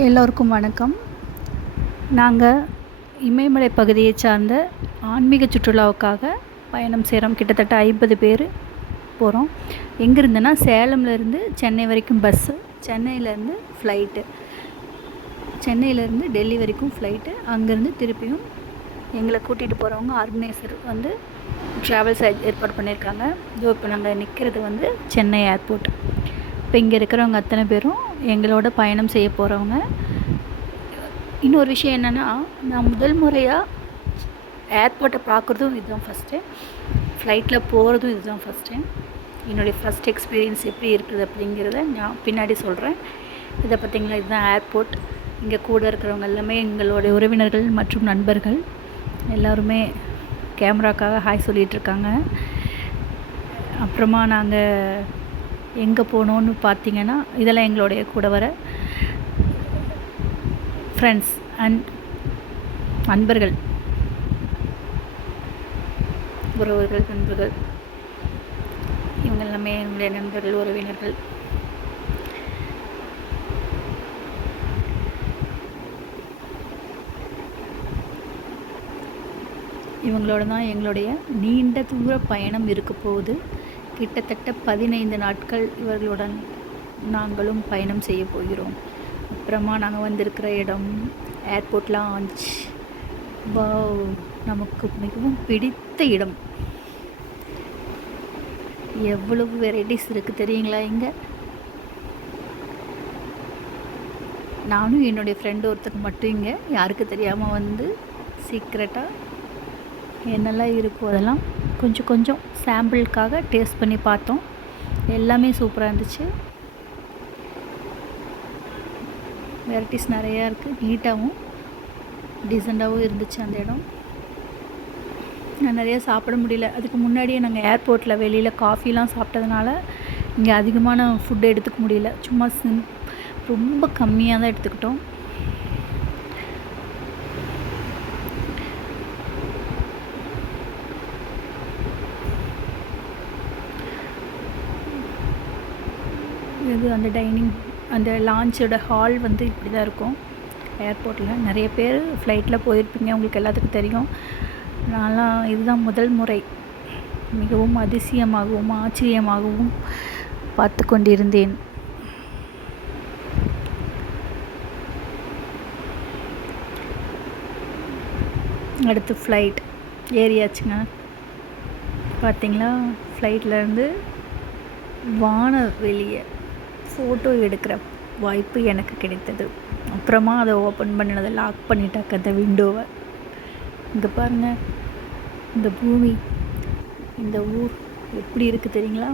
எல்லோருக்கும் வணக்கம். நாங்கள் இமயமலை பகுதியை சார்ந்த ஆன்மீக சுற்றுலாவுக்காக பயணம் செய்கிறோம். கிட்டத்தட்ட 50 பேர் போகிறோம். எங்கேருந்துன்னா சேலம்லேருந்து சென்னை வரைக்கும் பஸ்ஸு, சென்னையிலேருந்து ஃப்ளைட்டு, சென்னையிலேருந்து டெல்லி வரைக்கும் ஃப்ளைட்டு, அங்கேருந்து திருப்பியும் எங்களை கூட்டிகிட்டு போகிறவங்க ஆர்கனைசர் ட்ராவல்ஸ் ஏற்பாடு பண்ணியிருக்காங்க. இப்போ நாங்கள் நிற்கிறது சென்னை ஏர்போர்ட். இப்போ இங்கே இருக்கிறவங்க அத்தனை பேரும் எங்களோட பயணம் செய்ய போகிறவங்க. இன்னொரு விஷயம் என்னென்னா, நான் முதல் முறையாக ஏர்போர்ட்டை பார்க்குறதும் இதுதான் ஃபஸ்ட் டைம், ஃப்ளைட்டில் போகிறதும் இதுதான் ஃபஸ்ட் டைம். என்னுடைய ஃபஸ்ட் எக்ஸ்பீரியன்ஸ் எப்படி இருக்குது அப்படிங்கிறத நான் பின்னாடி சொல்கிறேன். இதை பார்த்திங்களா, இதுதான் ஏர்போர்ட். இங்கே கூட இருக்கிறவங்க எல்லாமே எங்களுடைய உறவினர்கள் மற்றும் நண்பர்கள். எல்லாருமே கேமராக்காக ஹாய் சொல்லிகிட்ருக்காங்க. அப்புறமா நாங்கள் எங்கே போனோன்னு பார்த்திங்கன்னா, இதெல்லாம் எங்களுடைய கூட வர ஃப்ரெண்ட்ஸ் அண்ட் நண்பர்கள், உறவுகள், நண்பர்கள். இவங்க எல்லாமே என்னுடைய நண்பர்கள், உறவினர்கள். இவங்களோட தான் எங்களுடைய நீண்ட தூர பயணம் இருக்க போகுது. கிட்டத்தட்ட 15 நாட்கள் இவர்களுடன் நாங்களும் பயணம் செய்ய போகிறோம். அப்புறமா நாங்கள் வந்திருக்கிற இடம் ஏர்போர்ட் லான்ச். நமக்கு மிகவும் பிடித்த இடம். எவ்வளவு வெரைட்டிஸ் இருக்குது தெரியுங்களா? இங்கே நானும் என்னுடைய ஃப்ரெண்டு ஒருத்தருக்கு மட்டும் இங்கே யாருக்கு தெரியாமல் சீக்ரெட்டாக என்னெல்லாம் இருக்கோ அதெல்லாம் கொஞ்சம் கொஞ்சம் சாம்பிளுக்காக டேஸ்ட் பண்ணி பார்த்தோம். எல்லாமே சூப்பராக இருந்துச்சு. வெரைட்டிஸ் நிறையா இருக்குது. நீட்டாகவும் டீசெண்டாகவும் இருந்துச்சு அந்த இடம். நான் நிறையா சாப்பிட முடியல. அதுக்கு முன்னாடியே நாங்கள் ஏர்போர்ட்டில் வெளியில் காஃபிலாம் சாப்பிட்டதுனால இங்கே அதிகமான ஃபுட்டு எடுத்துக்க முடியல. சும்மா ரொம்ப கம்மியாக தான் எடுத்துக்கிட்டோம். இது அந்த டைனிங், அந்த லான்ச்சோட ஹால் இப்படி தான் இருக்கும். ஏர்போர்ட்டில் நிறைய பேர் ஃப்ளைட்டில் போயிருப்பீங்க, உங்களுக்கு எல்லாத்துக்கும் தெரியும். நான்லாம் இதுதான் முதல் முறை. மிகவும் அதிசயமாகவும் ஆச்சரியமாகவும் பார்த்து கொண்டிருந்தேன். அடுத்து ஃப்ளைட் ஏறியாச்சுங்க. பார்த்திங்களா, ஃப்ளைட்லேருந்து வானவெளியை ஃபோட்டோ எடுக்கிற வாய்ப்பு எனக்கு கிடைத்தது. அப்புறமா அதை ஓப்பன் பண்ணினதை லாக் பண்ணிட்டாக்க அந்த விண்டோவை. இங்கே பாருங்கள், இந்த பூமி, இந்த ஊர் எப்படி இருக்குது தெரியுங்களா?